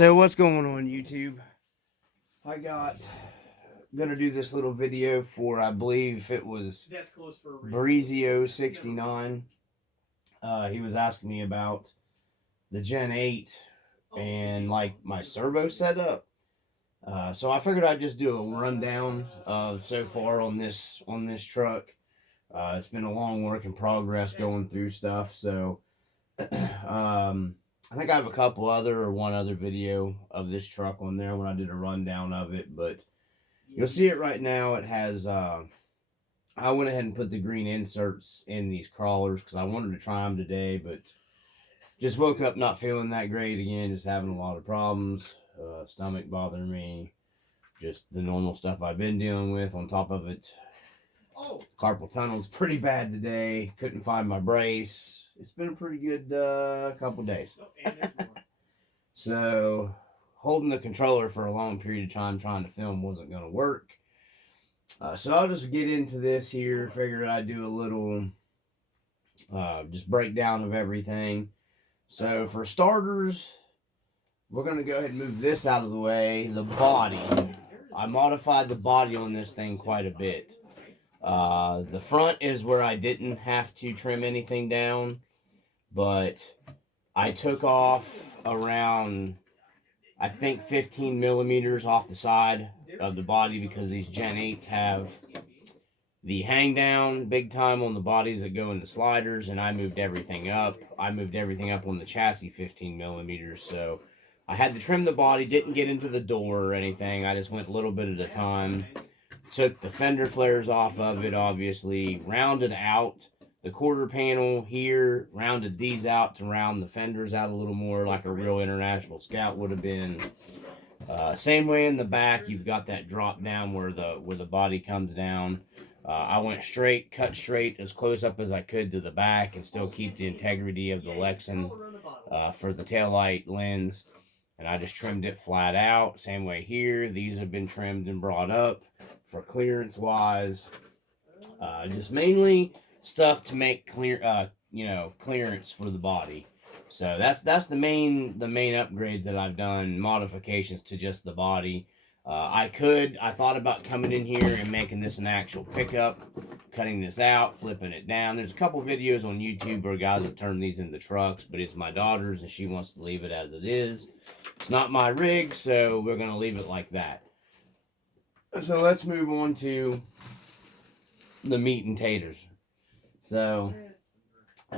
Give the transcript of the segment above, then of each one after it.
So what's going on YouTube? Gonna do this little video for, I believe it was Breezio69. He was asking me about the Gen 8 and like my servo setup. So I figured I'd just do a rundown of so far on this truck. It's been a long work in progress going through stuff. So I think I have a couple other or one other video of this truck on there when I did a rundown of it, but you'll see it right now. It has, I went ahead and put the green inserts in these crawlers because I wanted to try them today, but just woke up not feeling that great again, just having a lot of problems, stomach bothering me, just the normal stuff I've been dealing with. On top of it, carpal tunnel's pretty bad today, couldn't find my brace. It's been a pretty good couple days. So holding the controller for a long period of time trying to film wasn't going to work. So I'll just get into this here. Figured I'd do a little just breakdown of everything. So for starters, we're going to go ahead and move this out of the way. The body. I modified the body on this thing quite a bit. The front is where I didn't have to trim anything down, but I took off around, I think, 15 millimeters off the side of the body because these Gen 8s have the hang down big time on the bodies that go into sliders, and I moved everything up. I moved everything up on the chassis 15 millimeters, so I had to trim the body, didn't get into the door or anything. I just went a little bit at a time. Took the fender flares off of it, obviously, rounded out the quarter panel here, rounded these out to round the fenders out a little more like a real International Scout would have been. Same way in the back, you've got that drop down where the body comes down. I went straight, cut straight as close up as I could to the back and still keep the integrity of the Lexan for the taillight lens. And I just trimmed it flat out. Same way here. These have been trimmed and brought up for clearance wise. Just mainly stuff to make clearance for the body. So that's the main upgrades that I've done, modifications to just the body. I thought about coming in here and making this an actual pickup, cutting this out, flipping it down. There's a couple videos on YouTube where guys have turned these into trucks, but it's my daughter's and she wants to leave it as it is. It's not my rig, so we're going to leave it like that. So let's move on to the meat and taters. So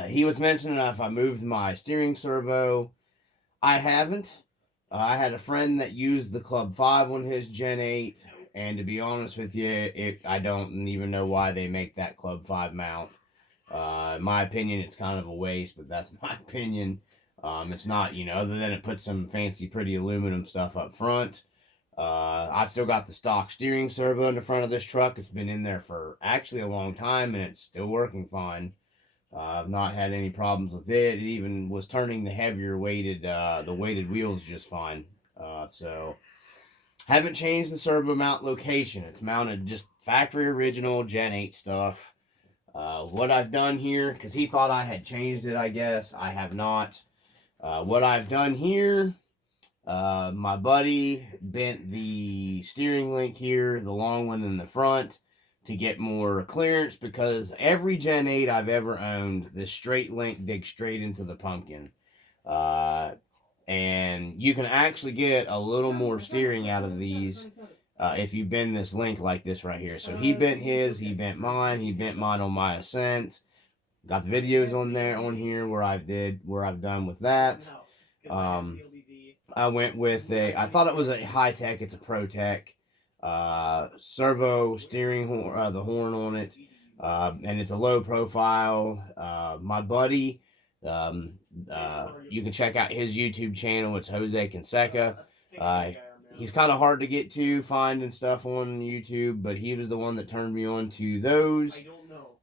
he was mentioning if I moved my steering servo. I haven't. I had a friend that used the Club 5 on his Gen 8, and to be honest with you, I don't even know why they make that Club 5 mount. In my opinion, it's kind of a waste, but that's my opinion. It's not, other than it puts some fancy, pretty aluminum stuff up front. I've still got the stock steering servo in the front of this truck. It's been in there for actually a long time, and it's still working fine. I've not had any problems with it. It even was turning the heavier weighted, the weighted wheels just fine. So haven't changed the servo mount location. It's mounted just factory original Gen 8 stuff. What I've done here, because he thought I had changed it, I guess. I have not. What I've done here, my buddy bent the steering link here, the long one in the front, to get more clearance, because every Gen 8 I've ever owned, this straight link digs straight into the pumpkin. And you can actually get a little more steering out of these if you bend this link like this right here. So he bent his, he bent mine on my Ascent. Got the videos on here where I've done with that. I went with I thought it was a high-tech, it's a Pro-Tech. Servo steering horn, the horn on it, and it's a low profile. My buddy, you can check out his YouTube channel. It's Jose Canseca. He's kind of hard to get to, finding stuff on YouTube, but he was the one that turned me on to those.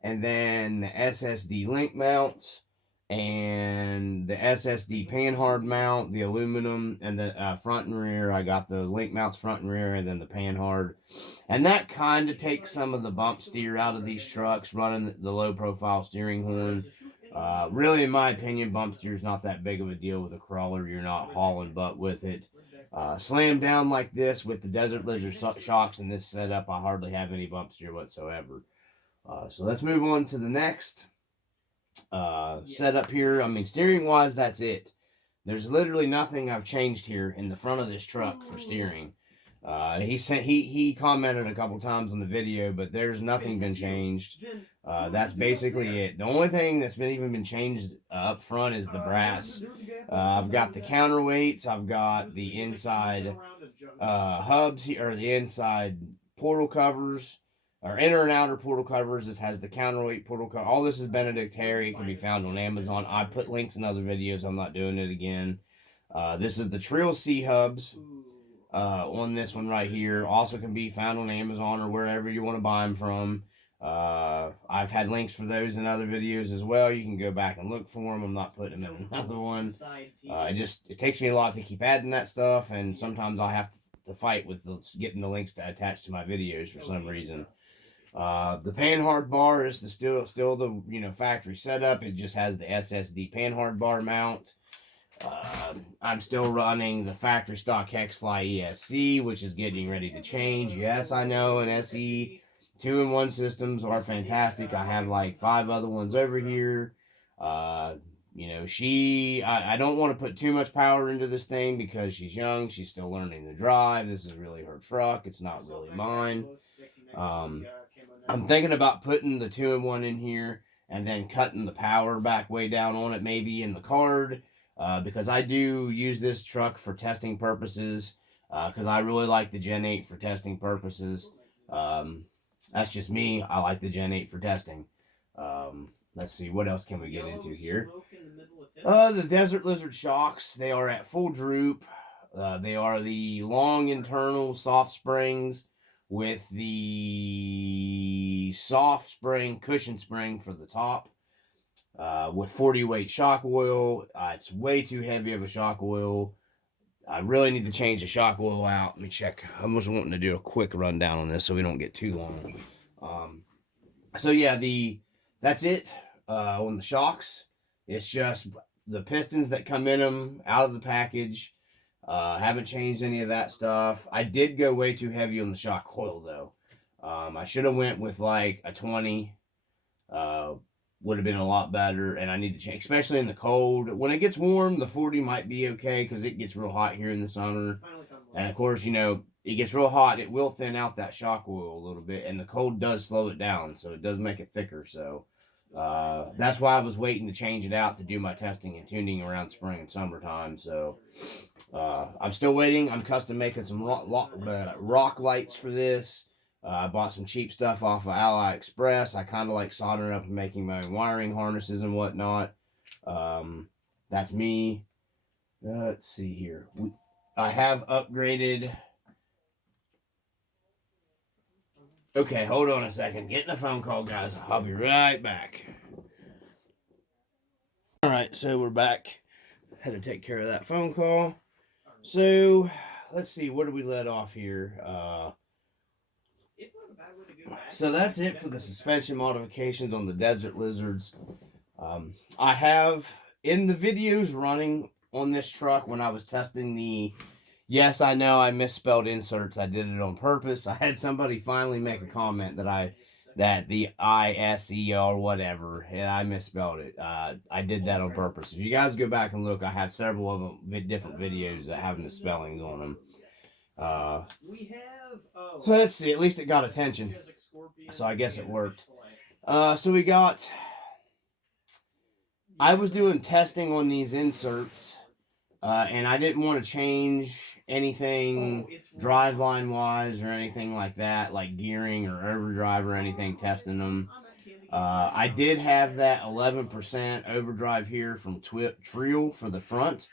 And then the SSD link mounts and the SSD panhard mount, the aluminum, and the front and rear. I got the link mounts front and rear, and then the panhard. And that kind of takes some of the bump steer out of these trucks, running the low profile steering horn. Really, in my opinion, bump steer is not that big of a deal with a crawler. You're not hauling butt with it. Slammed down like this with the Desert Lizard shocks in this setup, I hardly have any bumps here whatsoever. So let's move on to the next setup here. I mean, steering wise, that's it. There's literally nothing I've changed here in the front of this truck for steering. He commented a couple times on the video, but there's nothing been changed. That's basically it. The only thing that's been changed up front is the brass. I've got the counterweights. I've got the inside hubs here, or the inside portal covers, or inner and outer portal covers. This has the counterweight portal cover. All this is Benedict Harry. It can be found on Amazon. I put links in other videos. I'm not doing it again. This is the Trill C hubs. On this one right here, also can be found on Amazon or wherever you want to buy them from. I've had links for those in other videos as well. You can go back and look for them. I'm not putting them in another one. It takes me a lot to keep adding that stuff, and sometimes I have to fight with getting the links to attach to my videos for some reason. The Panhard bar is still the factory setup. It just has the SSD Panhard bar mount. I'm still running the factory stock Hexfly ESC, which is getting ready to change. Yes, I know, an SE 2-in-1 systems are fantastic. I have like 5 other ones over here. I don't want to put too much power into this thing because she's young. She's still learning to drive. This is really her truck. It's not really mine. I'm thinking about putting the 2-in-1 in here and then cutting the power back way down on it, maybe in the card. Because I do use this truck for testing purposes, because I really like the Gen 8 for testing purposes. That's just me. I like the Gen 8 for testing. Let's see, what else can we get into here? The Desert Lizard shocks, they are at full droop. They are the long internal soft springs with the soft spring, cushion spring for the top. With 40 weight shock oil. It's way too heavy of a shock oil. I really need to change the shock oil out. Let me check. I'm just wanting to do a quick rundown on this so we don't get too long. So yeah, that's it on the shocks. It's just the pistons that come in them out of the package. Haven't changed any of that stuff. I did go way too heavy on the shock oil though. I should have went with like a 20. Would have been a lot better, and I need to change, especially in the cold. When it gets warm, the 40 might be okay because it gets real hot here in the summer. And of course, it gets real hot, it will thin out that shock oil a little bit, and the cold does slow it down, so it does make it thicker. So that's why I was waiting to change it out to do my testing and tuning around spring and summertime. So I'm still waiting. I'm custom making some rock lights for this. I bought some cheap stuff off of AliExpress. I kind of like soldering up and making my own wiring harnesses and whatnot. That's me. Let's see here. I have upgraded. Okay, hold on a second. Getting a phone call, guys. I'll be right back. All right, so we're back. Had to take care of that phone call. So let's see. Where do we let off here? So that's it for the suspension modifications on the Desert Lizards. I have, in the videos running on this truck when I was testing yes, I know I misspelled inserts. I did it on purpose. I had somebody finally make a comment that the ISE or whatever, and I misspelled it. I did that on purpose. If you guys go back and look, I have several of them, different videos that have misspellings on them. Let's see, at least it got attention, so I guess it worked. So we got, I was doing testing on these inserts, and I didn't want to change anything driveline wise or anything like that, like gearing or overdrive or anything, testing them. I did have that 11% overdrive here from Trill for the front.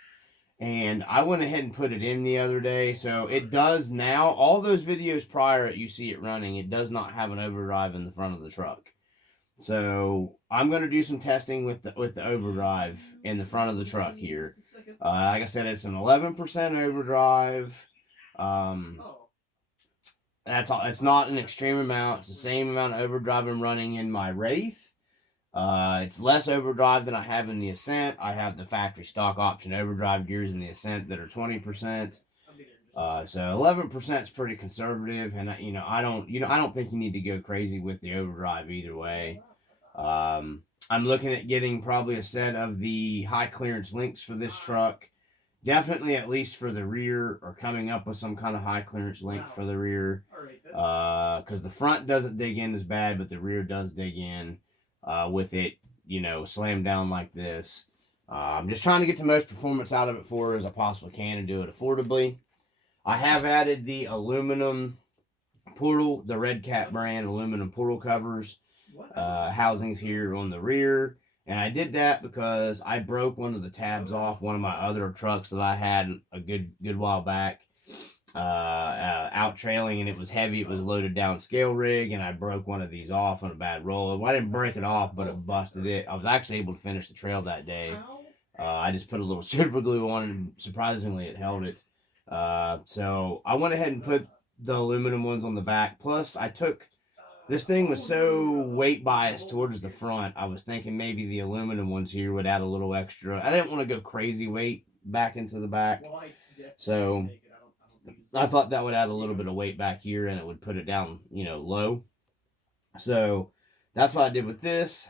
And I went ahead and put it in the other day, so it does now. All those videos prior, you see it running, it does not have an overdrive in the front of the truck. So I'm going to do some testing with the overdrive in the front of the truck here. Like I said, it's an 11% overdrive. That's all. It's not an extreme amount. It's the same amount of overdrive I'm running in my Wraith. It's less overdrive than I have in the Ascent. I have the factory stock option overdrive gears in the Ascent that are 20%. So 11% is pretty conservative, and I don't think you need to go crazy with the overdrive either way. I'm looking at getting probably a set of the high clearance links for this truck. Definitely at least for the rear, or coming up with some kind of high clearance link for the rear. Because the front doesn't dig in as bad, but the rear does dig in with it, slammed down like this. I'm just trying to get the most performance out of it for her as I possibly can and do it affordably. I have added the aluminum portal, the RedCat brand aluminum portal covers, housings here on the rear. And I did that because I broke one of the tabs off one of my other trucks that I had a good while back, out trailing, and it was heavy. It was loaded down scale rig, and I broke one of these off on a bad roll. Well, I didn't break it off, but it busted it. I was actually able to finish the trail that day. I just put a little super glue on it, and surprisingly it held it. So I went ahead and put the aluminum ones on the back. Plus, this thing was so weight biased towards the front, I was thinking maybe the aluminum ones here would add a little extra. I didn't want to go crazy weight back into the back. So I thought that would add a little bit of weight back here, and it would put it down, low. So that's what I did with this.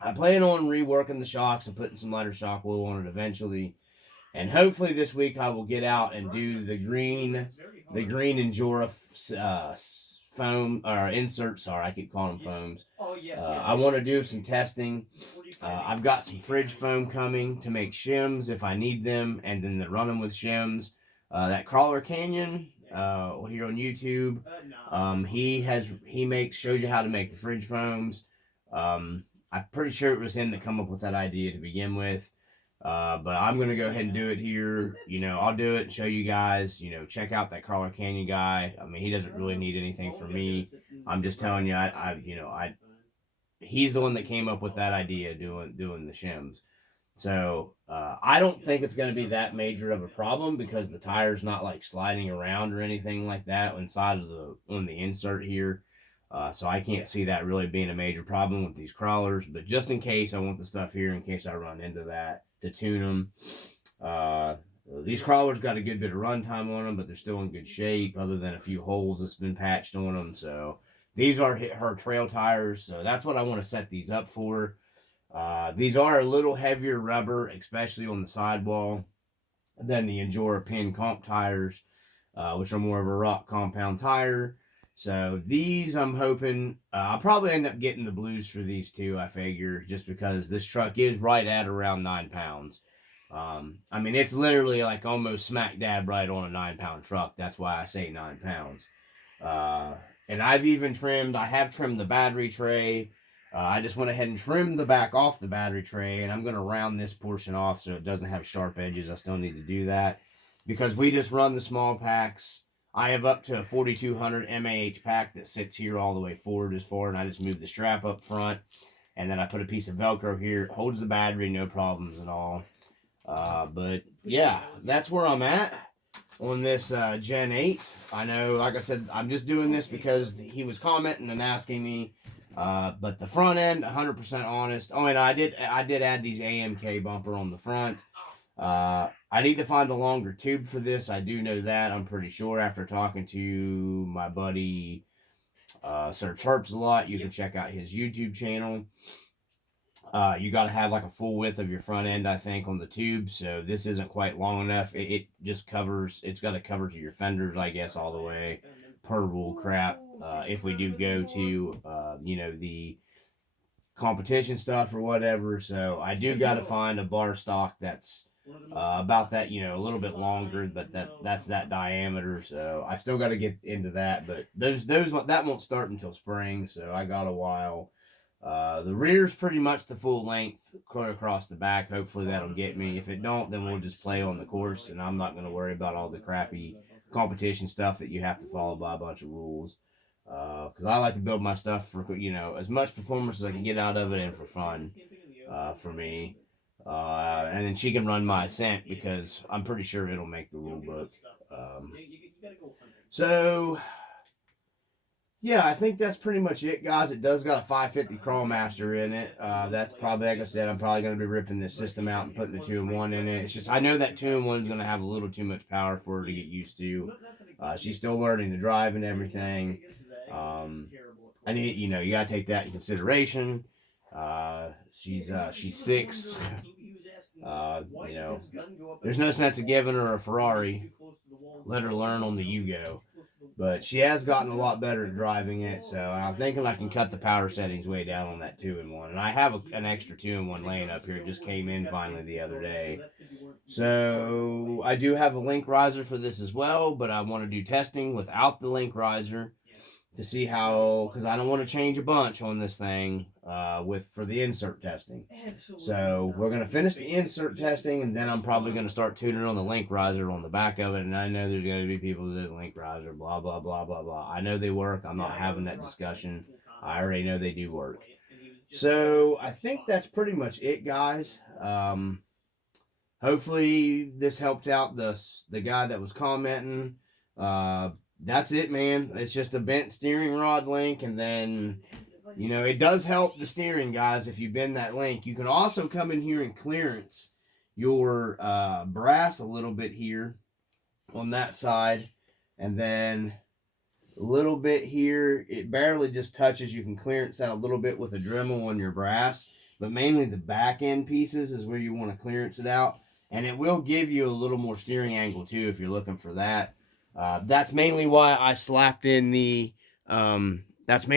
I plan on reworking the shocks and putting some lighter shock oil on it eventually. And hopefully this week I will get out and do the green Endura foam, or inserts. Sorry, I keep calling them foams. I want to do some testing. I've got some fridge foam coming to make shims if I need them, and then to run them with shims. That Crawler Canyon here on YouTube, shows you how to make the fridge foams. I'm pretty sure it was him that come up with that idea to begin with. But I'm going to go ahead and do it here. I'll do it and show you guys, check out that Crawler Canyon guy. I mean, he doesn't really need anything from me. I'm just telling you, he's the one that came up with that idea, doing the shims. So, I don't think it's going to be that major of a problem because the tire's not like sliding around or anything like that inside of on the insert here. So I can't see that really being a major problem with these crawlers, but just in case, I want the stuff here in case I run into that to tune them. These crawlers got a good bit of run time on them, but they're still in good shape other than a few holes that's been patched on them. So these are her trail tires. So that's what I want to set these up for. These are a little heavier rubber, especially on the sidewall, than the Endura pin comp tires, which are more of a rock compound tire. So these, I'm hoping, I'll probably end up getting the blues for these two, I figure, just because this truck is right at around 9 pounds. I mean, it's literally like almost smack dab right on a 9-pound truck. That's why I say 9 pounds. And I have trimmed the battery tray. I just went ahead and trimmed the back off the battery tray, and I'm going to round this portion off so it doesn't have sharp edges. I still need to do that because we just run the small packs. I have up to a 4200 MAH pack that sits here all the way forward as far, and I just move the strap up front, and then I put a piece of Velcro here. It holds the battery, no problems at all. But yeah, that's where I'm at on this Gen 8. I know, like I said, I'm just doing this because he was commenting and asking me. But the front end, 100% honest. Oh, and I did add these AMK bumper on the front. I need to find a longer tube for this. I do know that. I'm pretty sure after talking to my buddy Sir Chirps a lot. You can check out his YouTube channel. You got to have like a full width of your front end, I think, on the tube. So this isn't quite long enough. It just covers. It's got to cover to your fenders, I guess, all the way. Per rule crap. If we do go to the competition stuff or whatever. So I do got to find a bar stock that's about that, a little bit longer, but that's that diameter. So I still got to get into that, but that won't start until spring. So I got a while. The rear's pretty much the full length across the back. Hopefully that'll get me. If it don't, then we'll just play on the course, and I'm not going to worry about all the crappy competition stuff that you have to follow by a bunch of rules. Because I like to build my stuff for, as much performance as I can get out of it and for fun, for me. And then she can run my Ascent because I'm pretty sure it'll make the rule book. So yeah, I think that's pretty much it, guys. It does got a 550 Crawlmaster in it. That's probably, like I said, I'm probably going to be ripping this system out and putting the 2-in-1 in it. It's just, I know that 2-in-1 is going to have a little too much power for her to get used to. She's still learning to drive and everything. I need, you know, you got to take that in consideration. She's 6. You know, there's no sense of giving her a Ferrari. Let her learn on the Yugo. But she has gotten a lot better at driving it, so I'm thinking I can cut the power settings way down on that 2-in-1. And I have an extra 2-in-1 laying up here. It just came in finally the other day. So I do have a link riser for this as well, but I want to do testing without the link riser to see how, because I don't want to change a bunch on this thing for the insert testing. So we're going to finish the insert testing, and then I'm probably going to start tuning on the link riser on the back of it. And I know there's going to be people that do link riser, blah, blah, blah, blah, blah. I know they work. I'm not having that discussion. I already know they do work. So I think that's pretty much it, guys. Hopefully this helped out the guy that was commenting. That's it, man. It's just a bent steering rod link, and then, you know, it does help the steering, guys, if you bend that link. You can also come in here and clearance your brass a little bit here on that side, and then a little bit here. It barely just touches. You can clearance that a little bit with a Dremel on your brass, but mainly the back end pieces is where you want to clearance it out, and it will give you a little more steering angle too if you're looking for that. That's mainly why I slapped in the slapped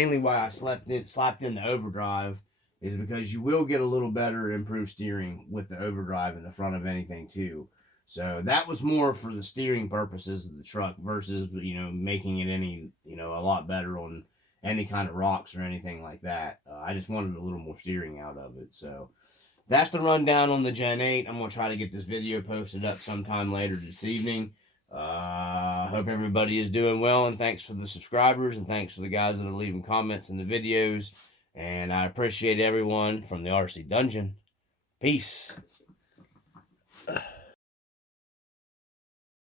in the overdrive, is because you will get a little better improved steering with the overdrive in the front of anything too. So that was more for the steering purposes of the truck versus, you know, making it any, you know, a lot better on any kind of rocks or anything like that. I just wanted a little more steering out of it. So that's the rundown on the Gen 8. I'm going to try to get this video posted up sometime later this evening. Hope everybody is doing well, and thanks for the subscribers, and thanks for the guys that are leaving comments in the videos, and I appreciate everyone from the RC Dungeon. Peace.